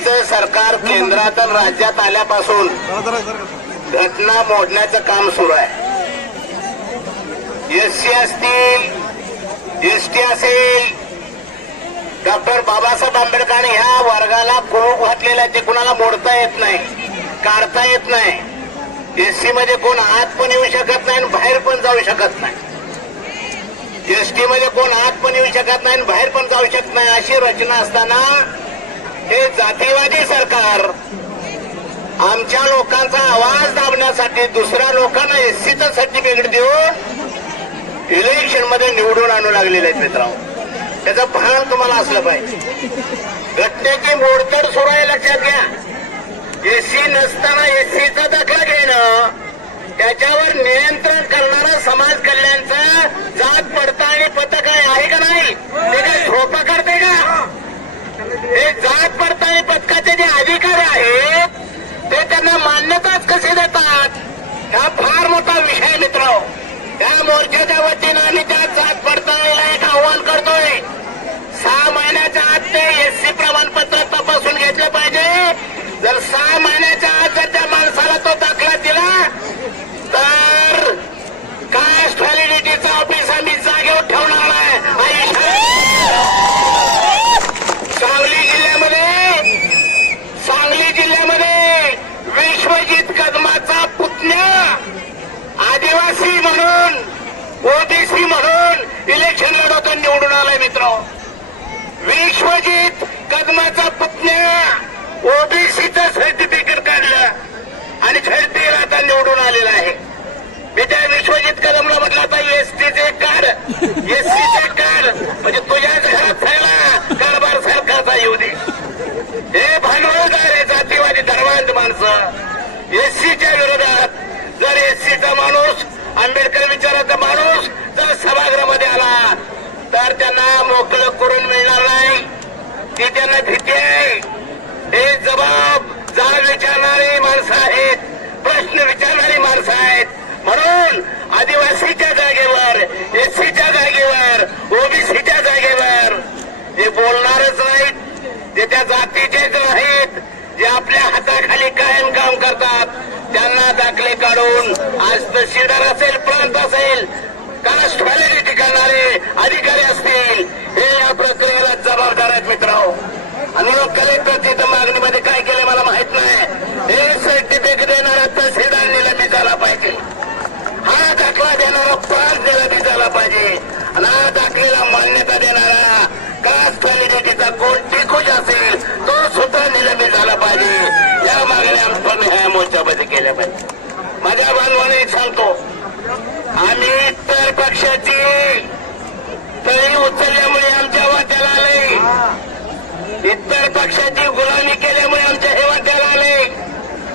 एसटीचं सरकार केंद्रात आणि राज्यात आल्यापासून घटना मोडण्याचं काम सुरू आहे. एससी असतील, एसटी असेल, डॉक्टर बाबासाहेब आंबेडकर ह्या वर्गाला कुलूप घातलेला ते कुणाला मोडता येत नाही, काढता येत नाही. एसटी मध्ये कोण आत पण येऊ शकत नाही आणि बाहेर पण जाऊ शकत नाही. एसटी मध्ये कोण आत पण येऊ शकत नाही आणि बाहेर पण जाऊ शकत नाही. अशी रचना असताना हे जातीवादी सरकार आमच्या लोकांचा आवाज दाबण्यासाठी दुसऱ्या लोकांना एससीचं सर्टिफिकेट देऊन इलेक्शन मध्ये निवडून आणू लागलेले आहेत. मित्रांनो, त्याचं भान तुम्हाला असलं पाहिजे. घटनेची मोडतोड सुरू आहे, लक्षात घ्या. एससी नसताना एससीचा दाखला घेणं, त्याच्यावर नियंत्रण करणारं समाज कल्याणचं जात पडताळणी पथक आहे का नाही? ते काय झोपा करते का? हे जात पडताळणी पथकाचे जे अधिकारी आहेत ते त्यांना मान्यताच कशी देतात, हा फार मोठा विषय मित्र. त्या मोर्चाच्या वतीनं आम्ही त्या जात पडताळणीला एक आव्हान करतोय. 6 महिन्याच्या आत ते एससी प्रमाणपत्र तपासून घेतले पाहिजे. जर 6 महिन्याच्या आत जर त्या माणसाला तो दाखला दिला तर कास्ट व्हॅलिडिटीचं ऑफिस आम्ही जागेवर ठेवणार आहे. सांगली जिल्ह्यामध्ये विश्वजित कदमाचा पुतण्या आदिवासी म्हणून, ओबीसी म्हणून इलेक्शन लढवतो, निवडून आलाय. मित्र, विश्वजित कदमाचा पुतण्या ओबीसीचं सर्टिफिकेट काढलं आणि झडपीला आता निवडून आलेला आहे. मी त्या विश्वजित कदमला म्हटलं आता एसटीचे काढ, एससीचे काढ, म्हणजे तुझ्या घरात सगळा कारभार सरकारचा येऊ दे. हे भांडवलदार आहे, जातीवादी धर्मांध माणसं एससीच्या विरोधात. जर एससीचा माणूस, आंबेडकर विचाराचा माणूस जर सभागृहामध्ये आला तर त्यांना मोकळं करून मिळणार नाही. ती त्यांना भीती आहे. हे जाब विचारणारी माणसं आहेत, प्रश्न विचारणारी माणसं आहेत. म्हणून आदिवासीच्या जागेवर, एससीच्या जागेवर, ओबीसीच्या जागेवर जे बोलणारच नाहीत, जे त्या जातीचेच आहेत, जे आपल्या हाताखाली कायम काम करतात, त्यांना दाखले काढून आज तहसीलदार असेल, प्रांत असेल, कास्ट व्हॅलिडिटी करणारे अधिकारी असतील, हे या प्रक्रियेला जबाबदार आहेत. मित्रांनो, आणि कलेक्टरची तर मागणीमध्ये काय केलं मला माहित नाही. हे सर्टिफिकेट देणारा तहसीलदार निलंबित झाला पाहिजे, हा दाखला देणारा प्रांत निलंबित झाला पाहिजे, आणि हा दाखलेला मान्यता देणारा कास्ट व्हॅलिडिटीचा कोण टिकूच असेल तो सुद्धा निलंबित झाला पाहिजे. या मागण्या आपण ह्या मोर्चामध्ये केल्या पाहिजे. माझ्या बांधवाने सांगतो, आम्ही इतर पक्षाची तळी उचलल्यामुळे आमच्या वाट्याला आले, इतर पक्षाची गुलामी केल्यामुळे आमच्या हे वाट्याला आले.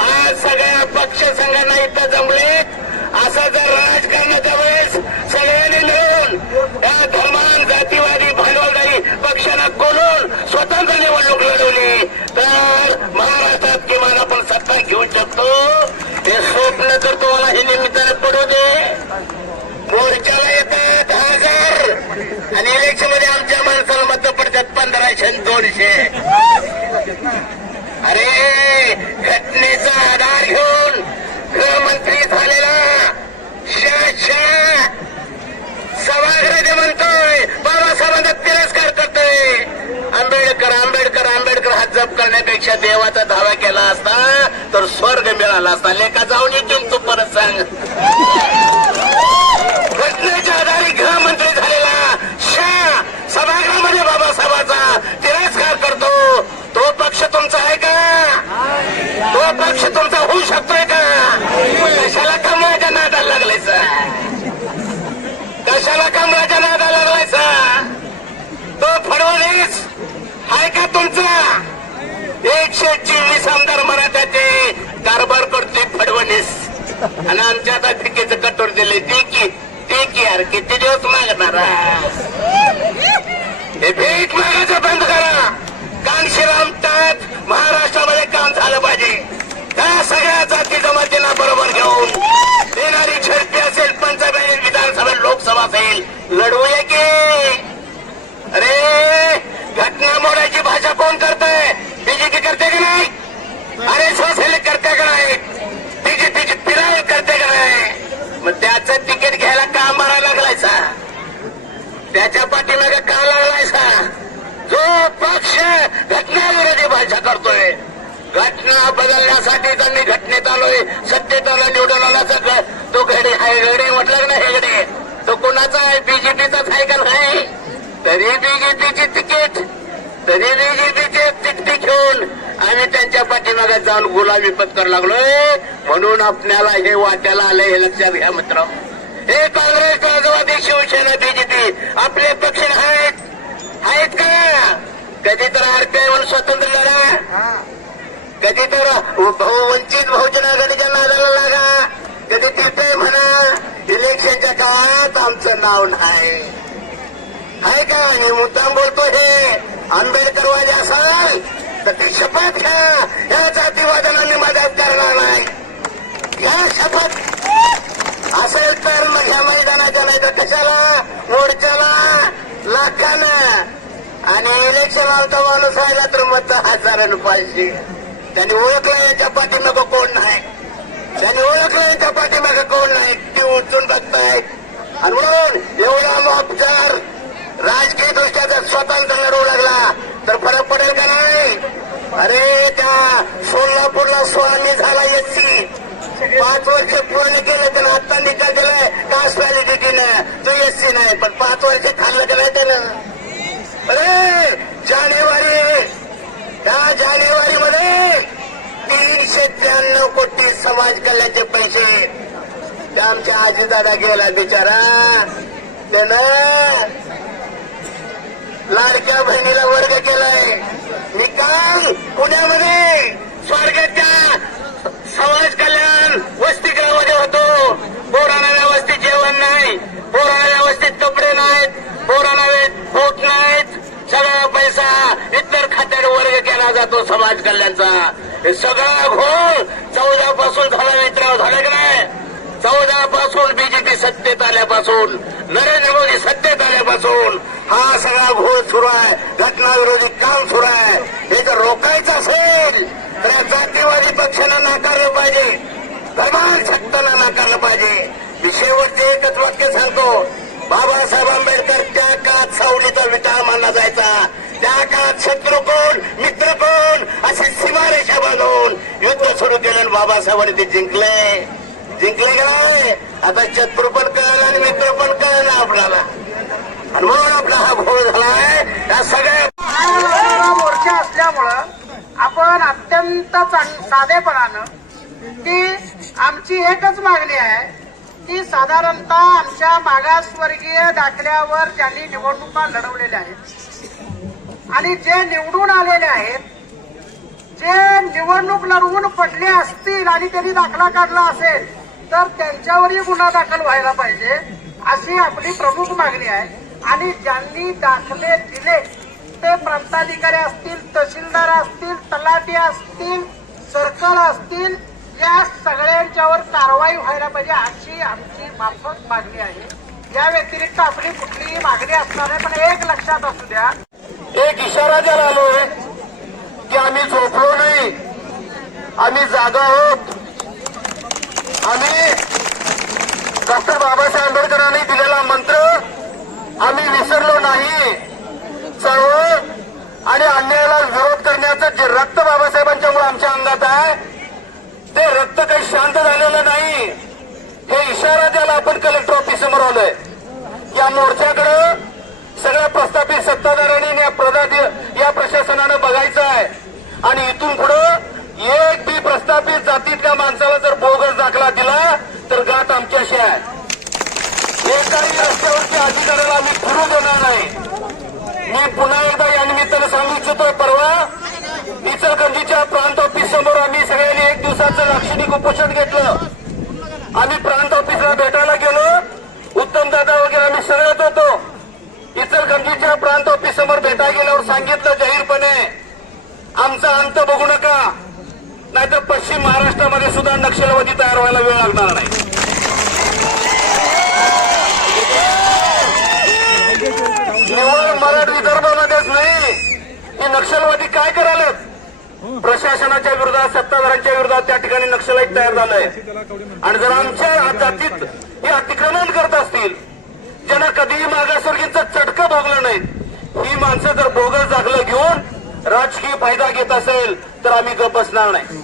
आज सगळ्या पक्ष संघटना इथं जमलेत. असं जर राजकारणाच्या वेळेस सगळ्यांनी मिळून या धर्मान, जातीवादी, भांडवलदारी पक्षाला कोलून स्वतंत्र निवडणूक लढवली तर महाराष्ट्रात किमान आपण सत्ता घेऊ शकतो. हे स्वप्न तर तुम्हाला हे निमित्ताने पडू दे. मोर्चाला येतात 1000 आणि इलेक्शन मध्ये आमच्या माणसाला मत पडतात 1500 200. अरे, घटनेचा आधार घेऊन गृहमंत्री झालेला सभागृह म्हणतोय, बाबासाहेबांचा तिरस्कार करतोय. आंबेडकर आंबेडकर आंबेडकर हा जप करण्यापेक्षा देवाचा दावा केला असता तर स्वर्ग मिळाला असता. लेखा जाऊन येतील, तू परत सांग. घटनेच्या आधारे गृहमंत्री झालेला सभागृहामध्ये बाबासाहेबांचा तिरस्कार करतो. तो पक्ष तुमचा आहे का? तो पक्ष तुमचा होऊ शकतोय का? कशाला कमळाच्या नादाला लागलायचा? कशाला कमळाच्या नादाला लागलायचा? तो फडणवीस आहे का तुमचा? 124 आमदार मराठ्याचे कारभार करतोय फडणवीस, आणि आमच्या आता पिकेचं कटोर दिले ते की यार किती दिवस मागणार? हे भीक मागायचं बंद करा. कानशिराम टाक महाराष्ट्रामध्ये काम झालं पाहिजे. त्या सगळ्या जाती जमातींना बरोबर घेऊन येणारी झडपी असेल, पंचायत विधानसभा, लोकसभा असेल, लढवूया की. अरे, घटना मोडायची भाषा कोण करतंय? बीजेपी करते का? करतोय. घटना बदलण्यासाठी त्यांनी घटनेत आलोय, सत्तेत आला, निवडून आला. सगळं तो घडे आहे, घडे म्हटलं ना, हेगडे तो कोणाचा आहे? बीजेपीचाच आहे का नाही? तरी बीजेपीची तिकीट, तरी बीजेपीचे तिकीट घेऊन आम्ही त्यांच्या पाठीमागे जाऊन गुलामी पत्कर लागलोय. म्हणून आपल्याला हे वाट्याला आलंय, हे लक्षात घ्या मित्र. हे काँग्रेस, राष्ट्रवादी, शिवसेना, बीजेपी आपले पक्ष आहेत का? कधी तर आरपीआय म्हणून स्वतंत्र लढा, कधी तर वंचित बहुजन आघाडीच्या नादाला लागा, कधी तिथे म्हणा इलेक्शनच्या काळात आमचं नाव नाही आहे का? मी मुद्दाम बोलतो. हे आंबेडकरवादी असाल तर ती शपथ घ्या, या जातीवादाला मी मदत करणार नाही. घ्या शपथ. असेल तर मग ह्या मैदानाच्या नाही तर कशाला मोर्चाला लाखानं. आणि इलेक्शन आमचा माणूस राहिला तर मत 1000 500. त्यांनी ओळखलं यांच्या पाठीमागं कोण नाही, त्यांनी ओळखलं यांच्या मागे कोण नाही. ती उचलून बघताय. आणि म्हणून एवढा मोपचार राजकीय दृष्ट्या जर स्वतंत्र लढवू लागला तर फरक पडेल का नाही? अरे त्या सोलापूरला स्वामी झाला एससी, 5 वर्ष पूर्ण केलं त्यानं, आता निकाल दिलाय कास्ट व्हॅलिडिटीनं. तो एससी नाही पण 5 वर्ष खाल्लं का नाही त्यानं? अरे जानेवारीमध्ये 393 कोटी समाज कल्याणचे पैसे त्या आमच्या आजीदादा गेला बिचारा. त्यानं लाडक्या बहिणीला वर्ग केलाय. निकाल पुण्यामध्ये स्वर्गाच्या समाज कल्याण वसतिगृहामध्ये होतो. पोरांना व्यवस्थित जेवण नाही, पोरांना व्यवस्थित कपडे नाहीत, पोरांना होत नाहीत. सगळा पैसा इतर खात्यावर वर्ग केला जातो समाज कल्याणचा. हे सगळा घोळ 14 पासून झाला मित्र, झालं की नाही? 14 पासून बीजेपी सत्तेत आल्यापासून, नरेंद्र मोदी सत्तेत आल्यापासून हा सगळा घोळ सुरू आहे. घटनाविरोधी काम सुरू आहे. हे जर रोखायचं असेल तर या जातीवादी पक्षांना नाकारलं पाहिजे, धर्माल शक्तांना नाकारलं पाहिजे. मी शेवटचे एकच वाक्य सांगतो. बाबासाहेब आंबेडकर त्या काळात सावलीचा विटा मानला जायचा. त्या काळात शत्रू कोण, मित्र कोण अशी सीमारेषा बांधून युद्ध सुरू केलं. बाबासाहेबांनी ते जिंकले का नाही? आता शत्रू पण कळलं आणि मित्र पण कळलं आपल्याला. आणि म्हणून आपला हा घोळ झालाय. या सगळ्या मोर्चा असल्यामुळं आपण अत्यंत साधेपणानं की आमची एकच मागणी आहे की साधारणतः आमच्या मागासवर्गीय दाखल्यावर ज्यांनी निवडणुका लढवलेल्या आहेत आणि जे निवडून आलेले आहेत, जे निवडणूक लढवून पडले असतील आणि त्यांनी दाखला काढला असेल तर त्यांच्यावरही गुन्हा दाखल व्हायला पाहिजे अशी आपली प्रमुख मागणी आहे. आणि ज्यांनी दाखले दिले ते प्रांताधिकारी असतील, तहसीलदार असतील, तलाठी असतील, सर्कल असतील, या सगळ्यांच्यावर कारवाई व्हायला पाहिजे अशी आमची माफक मागणी आहे. या व्यतिरिक्त आपली कुठलीही मागणी असणार आहे. पण एक लक्षात असू द्या, एक इशारा द्यायला आलोय की आम्ही झोपलो नाही, आम्ही जागा आहोत. आम्ही डॉक्टर बाबासाहेब आंबेडकरांनी दिलेला मंत्र आम्ही विसरलो नाही. चळवळ आणि अन्यायाला विरोध करण्याचं जे रक्त बाबासाहेबांच्यामुळे आमच्या अंगात आहे ते रक्त काही शांत झालेलं नाही. हे इशारा द्यायला आपण कलेक्टर ऑफिस समोर आलोय. या मोर्चाकडे सगळ्या प्रस्थापित सत्ताधाऱ्यांनी या प्रशासनानं बघायचं आहे. आणि इथून पुढं एक बी प्रस्थापित जातीतल्या माणसाला जर बोगस दाखला दिला तर गाठ आमच्याशी आहे. एकाही रस्त्यावरच्या अधिकाऱ्याला आम्ही फिरू देणार नाही. मी पुन्हा एकदा या निमित्तानं सांगू इच्छितोय, परवा इचलकरंजीच्या प्रांत ऑफिस समोर आम्ही सगळ्यांनी 1 दिवसाचं लाक्षणिक उपोषण घेतलं. आम्ही प्रांत ऑफिसला भेटायला गेलो, उत्तम दादा वगैरे आम्ही सगळ्यात होतो. इचलकरंजीच्या प्रांत ऑफिस समोर भेटायला गेल्यावर सांगितलं जाहीरपणे, आमचा अंत बघू नका, नाहीतर पश्चिम महाराष्ट्रामध्ये सुद्धा नक्षलवादी तयार व्हायला वेळ लागणार नाही. केवळ मराठी विदर्भामध्येच नाही, हे नक्षलवादी काय करायला प्रशासनाच्या विरोधात, सत्ताधाऱ्यांच्या विरोधात त्या ठिकाणी नक्षलाईट तयार झालंय. आणि जर आमच्या जातीत हे अतिक्रमण करत असतील, ज्यांना कधीही मागासवर्गीचं चटकं भोगलं नाही, ही माणसं जर बोगस दाखलं घेऊन राजकीय फायदा घेत असेल तर आम्ही गप बसणार नाही.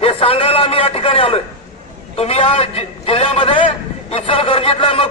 हे सांगायला आम्ही या ठिकाणी आलोय. तुम्ही या जिल्ह्यामध्ये इचलकरंजीतल्या मग